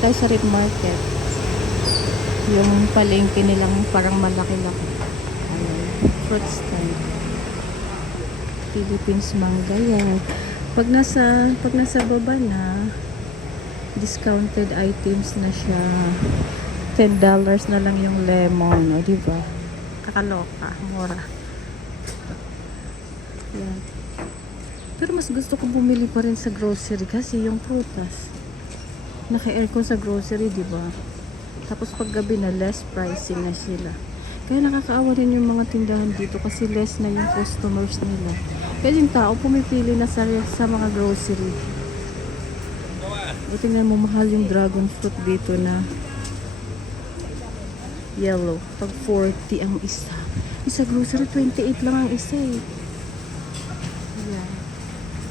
tayo sa Red Market. Yung palengke nilang parang malaki-laki. Ayan. Fruit stand. Philippines mangga yan. Pag nasa baba na, discounted items na siya. $10 na lang yung lemon. O, diba? Kakaloka. Mura. Yan. Pero mas gusto ko bumili pa rin sa grocery kasi yung prutas. Naka-aircon sa grocery, diba? Tapos pag gabi na, less pricing na sila. Kaya nakakaawa din yung mga tindahan dito kasi less na yung customers nila. Kaya yung tao pumipili na sa mga grocery. O tingnan mo, mahal yung dragon fruit dito na yellow. Pag 40 ang isa. Isa grocery, 28 lang ang isa eh. Ayan.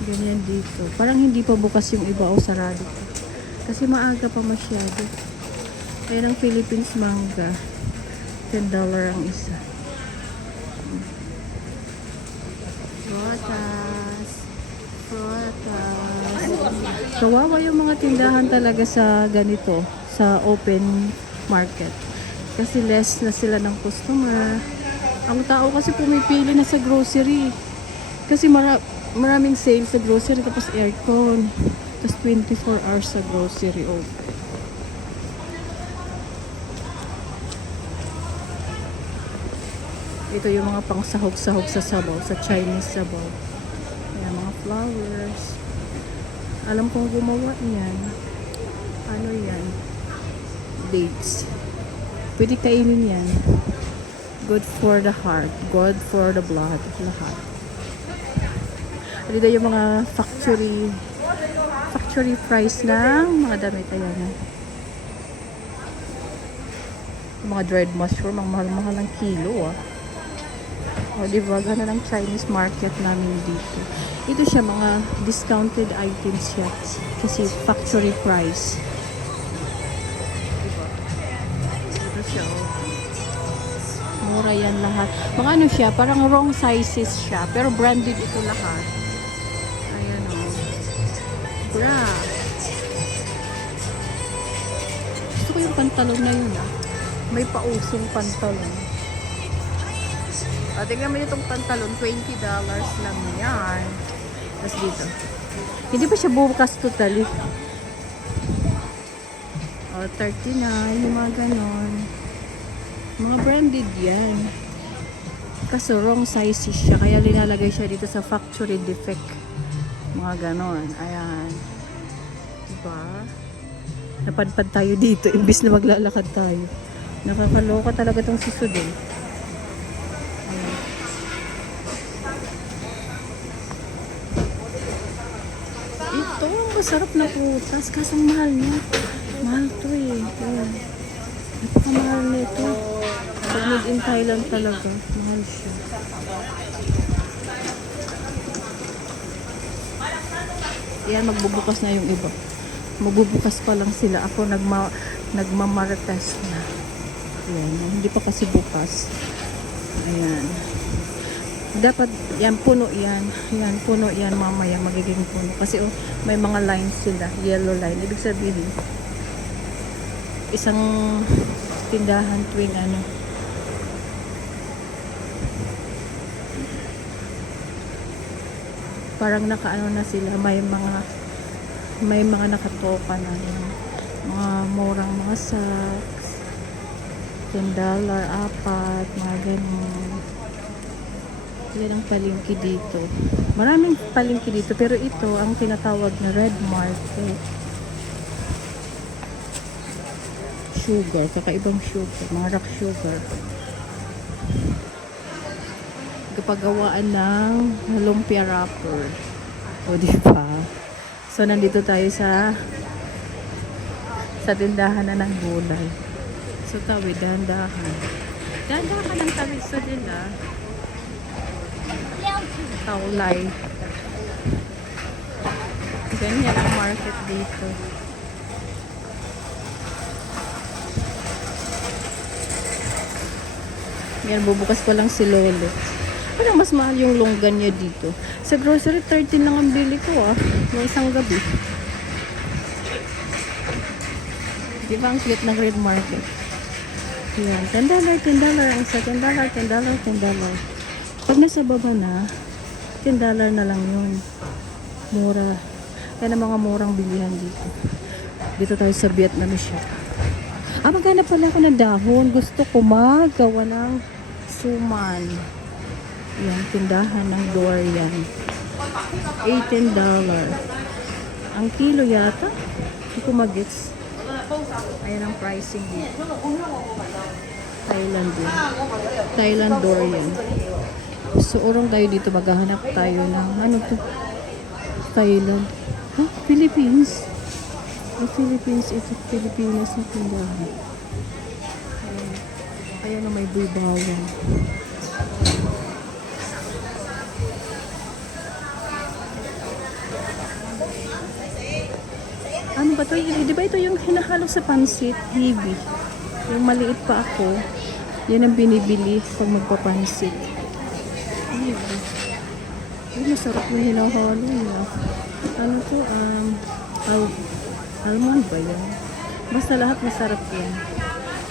Ganyan dito. Parang hindi pa bukas yung iba o sarado pa. Kasi maaga pa masyado. Ayan ang Philippines mangga. $10 ang isa. Prutas. Kawawa yung mga tindahan talaga sa ganito. Sa open market. Kasi less na sila ng customer. Ang tao kasi pumipili na sa grocery. Kasi maraming sale sa grocery tapos aircon. Tapos 24 hours sa grocery open. Ito yung mga pang sahog-sahog sa sabaw, sa Chinese sabaw. Ayan, mga flowers. Alam kong gumawa niyan. Ano yan? Dates. Pwede kainin yan. Good for the heart. Good for the blood. Lahat. Dito yung mga factory price ng mga damit. Ayan. Yung mga dried mushroom, ang mahal-mahal ng kilo ah. O diba, gano'n ang Chinese market namin dito. Ito siya, mga discounted items siya. Kasi factory price. Diba? Ito siya, oh. Mura yan lahat. Mga ano siya, parang wrong sizes siya. Pero branded ito lahat. Ayan, oh. Bra. Gusto ko yung pantalon na yun, ah. May pausong pantalon. Tingnan mo itong pantalon, $20 lang yan. Tapos dito. Hindi pa siya bukas totally. 39, yung mga ganon. Mga branded yan. Kaso wrong size siya. Kaya linalagay siya dito sa factory defect. Mga ganon. Ayan. Diba? Napadpad tayo dito. Imbis na maglalakad tayo. Nakakaloka talaga itong sisod eh. Ito, masarap na prutas. Kasang mahal niya. Mahal to eh. Ayan. Napakamahal nito. Pag made in Thailand talaga, mahal siya. Ayan, magbubukas na yung iba. Magbubukas pa lang sila. Ako nagmamarites na. Ayan, hindi pa kasi bukas. Ayan. Dapat yan, puno yan. Yan, puno yan mamaya, magiging puno. Kasi oh, may mga lines sila, yellow line. Ibig sabihin, isang tindahan tuwing ano. Parang nakaano na sila, may mga nakatoka na yan. Mga murang mga socks. $10, apat, mga ganun. Yan ang palengke dito. Maraming palengke dito. Pero ito ang tinatawag na Red Market. Sugar. Kakaibang sugar. Mga rock sugar. Kapagawaan ng lumpia wrapper. O diba? So nandito tayo sa tindahan na ng gulay. So tawid, dahan-dahan. Dahan-dahan ang tawid sa nila. Taulay. Ganyan ang market dito. Yan, bubukas pa lang si Lolo. Parang mas mahal yung longgan niya dito. Sa grocery, 13 lang ang bili ko ah. Yung isang gabi. Di ba ang cute ng red market? Yan, $10, $10 ang isa, $10, $10, $10. Pag nasa baba na, $10 na lang yun. Mura. Yan ang mga murang bilihan dito. Dito tayo sa Vietnamese shop. Maghanap pala ako ng dahon. Gusto ko magawa ng suman. Yan, tindahan ng durian. $18. Ang kilo yata. Hindi ko mag-gets. Ayan ang pricing dito. Thailand din. Thailand durian. So, urong tayo dito. Maghahanap tayo ng ano to? Thailand. Philippines. Philippines. Ito Pilipinas na tindahan. Ayan na may buibawan. Ano ba ito? Di ba ito yung hinahalo sa pansit? Hibi. Yung maliit pa ako, yan ang binibili pag magpapansit. Hibi. Ay, masarap yung hinahalo niya. Ano to? Almond ba yan? Basta lahat masarap yan.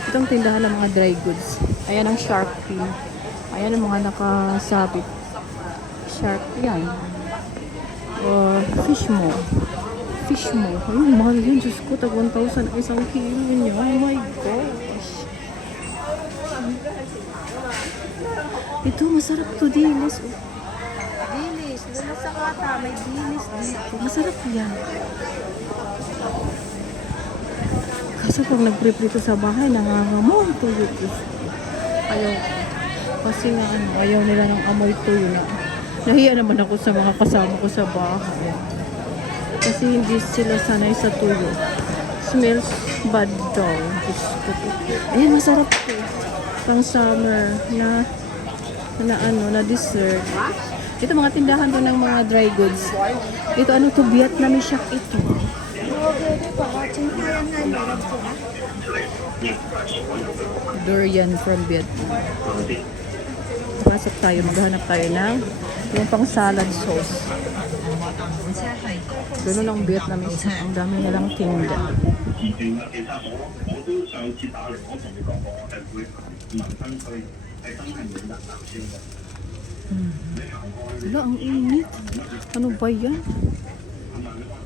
Itong tindahan ng mga dry goods. Ayan ang shark fin. Ayan ang mga nakasabit. Shark yan. Fish mo. Fish mo. Ayun, mahal yun. Diyos ko, tag 1,000 isang kilo niya. Oh my gosh. Ito, masarap to. Dilis. Dilis. Lalo sa kata, may dilis dito. Masarap yan. Kaso pag nag-prepare sa bahay, nangangamoy tuyo. Ayaw. Kasi nga, ayaw nila ng amoy tuyo na. Nahiya naman ako sa mga kasama ko sa bahay. Kasi hindi sila sanay sa tuyo. Smells bad daw. Ayan, masarap to. Pang summer na dessert. Ito mga tindahan doon ng mga dry goods. Ito ano to, Vietnamese shop ito. Durian from Vietnam. Pasok tayo, maghanap tayo ng yung pang salad sauce. Ganun ang Vietnamese. Ang dami nilang tinda. Wala, ang init. Ano ba yan?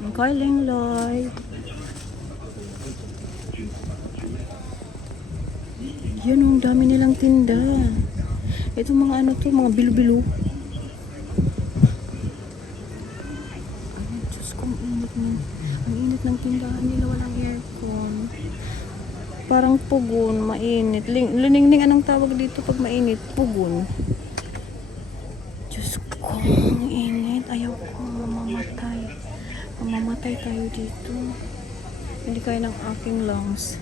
Ang Kailing Light. Yan, ang dami nilang tinda. Ito mga ano to, mga bilo-bilo. Diyos ko, ang init niya. Ang init ng tindahan nila, walang aircon. Parang pugon, mainit. Liningning, anong tawag dito pag mainit? Pugon. Diyos ko, ang init. Ayaw ko mamamatay. Mamamatay tayo dito. Hindi kaya ng aking lungs.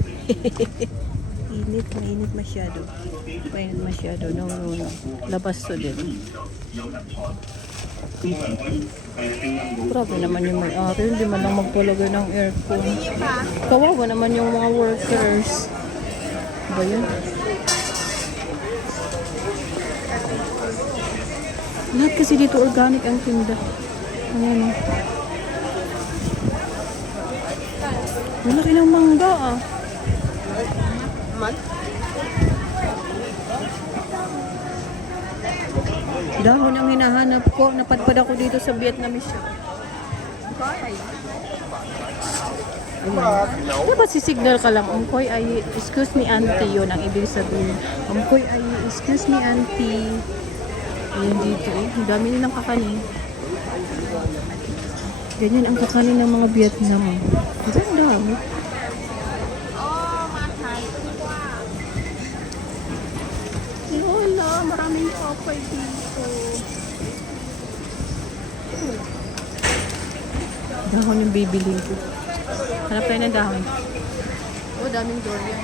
Init, mainit masyado. Mainit masyado. No. Labas to din. Grabe naman yung may-ari. Hindi man lang magpalagay ng aircon. Kawawa naman yung mga workers. Ba yun? Lahat kasi dito organic ang tinda. Ayan. Malaki ng mangga ah. Dahon ang hinahanap ko. Napadpad ako dito sa Vietnamese shop. Dapat sisignal ka lang. Umkoy ay, excuse me auntie, yun ang ibig sabihin. Umkoy ay, excuse me auntie. Ayan dito eh. Ang dami nilang kakanin. Ganyan ang kakanin ng mga Vietnam. Ang dami. Wala, maraming kapay dito. Dahon yung bibili ko. Hanap tayo ng dahon. Oh, daming durian.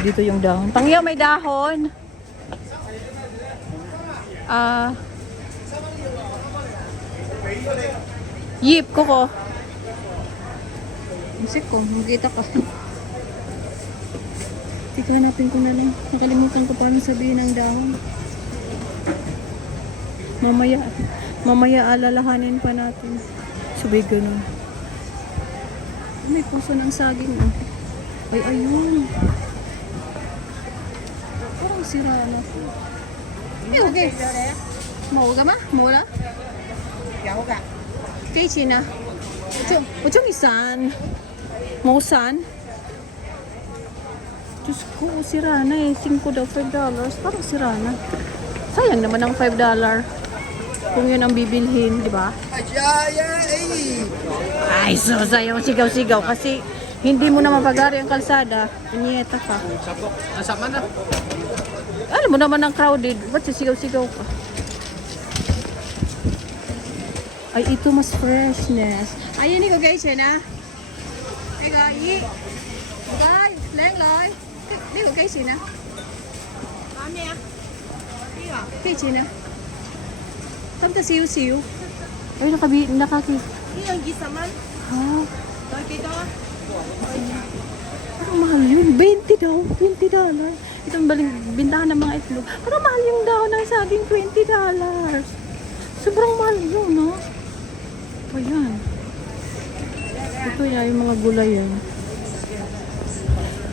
Dito yung dahon. Pangyaw, may dahon. Yip ko. Musik ko, magkita ka. Teka, hanapin ko na lang. Nakalimutan ko paano sabihin ang dahon. Mamaya alalahanin pa natin. Sabay ganun. May puso ng saging. Oh. Ay, ayun. Parang sira na. Eh, okay. Mau ka ma? Mau la? Yaw ka. Kay China. Ito isan. Mau san? Diyos ko, sira na eh. 5 daw, $5. Parang sira na. Sayang naman ang $5. Kung yun ang bibilhin, di ba? Ay, so sayaw sigaw-sigaw kasi hindi mo na mapagari ang kalsada. Punyeta ka. Sabok. Nasama na. Alam mo naman ang crowded. Ba't sigaw-sigaw ka? Ay, ito mas freshness. Ayun ko guys, yun ah. Ay, guys. Guys, leng loy. Đi của cây gì nè? Có nè. Đi à? Cây gì nè? Tắm ta siêu siêu. Ay, nakaki. Đi ang gisaman. Ha? Toy kito. Parang mahal yun. 20 daw. $20. Itong bintahan ng mga itlog. Parang mahal yung daw ng saging $20. Sobrang mahal yun, no? Ayan. Ito yan, yung mga gulay yan.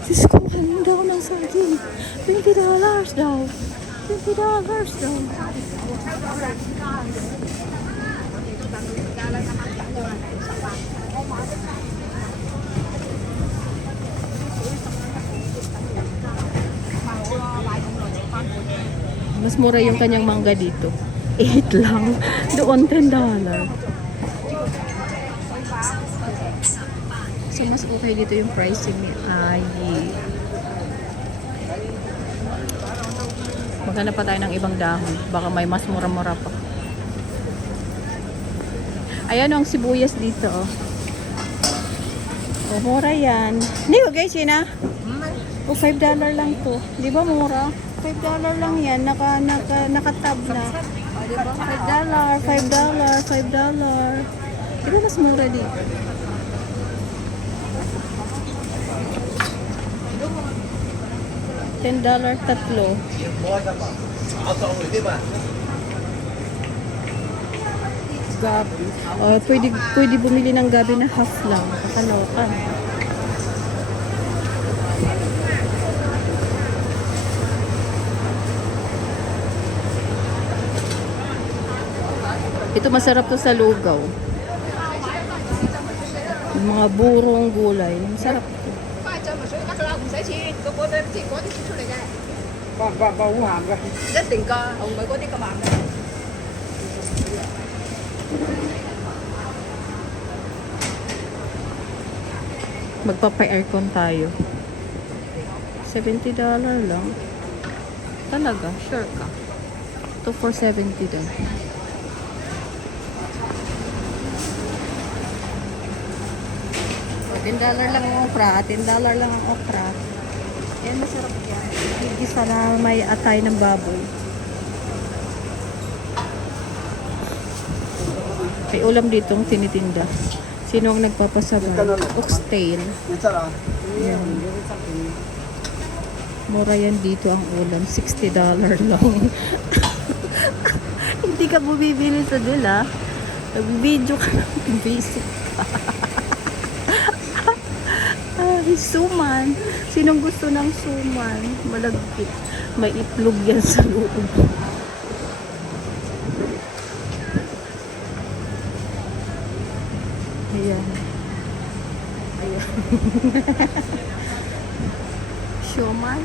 Diyos ko, mahal yung daw ng saging. $20 daw. $20 daw. Mas mura yung kanyang mangga dito. 8 lang. Doon $10. So, mas okay dito yung pricing ni Ayi. Maghanap pa tayo ng ibang dahon. Baka may mas mura-mura pa. Ayan ang sibuyas dito. Oh, mura yan. Hindi ko guys, yun ah. O, $5 lang to. Di ba mura? $5 lang yan. Nakatab na. Diba? $5. Di ba mas mura dito? $10 tatlo. Gabi. Pwede bumili ng gabi na half lang. Kakalokan. Ito masarap to sa lugaw. Yung mga burong gulay. Masarap to. Bà uống hàm kìa. Nhất định cơ, ông mới có tí cơ bản đấy. Magpapa-aircon tayo. $70 lang. Talaga? Sure ka? Ito for $70 daw. $10 lang ang okra. $10 lang ang okra. Yan, masarap yan. Igisa na may atay ng baboy. May ulam dito ang tinitinda. Sino ang nagpapasabay? Oxtail. Yan. Mura yan dito ang ulam. $60 lang. Hindi ka bumibili sa dila. Nag-video ka lang. Basic ka. Suman. Sinong gusto ng suman? Malagkit. May itlog yan sa loob. Ayan. Ayan. Suman.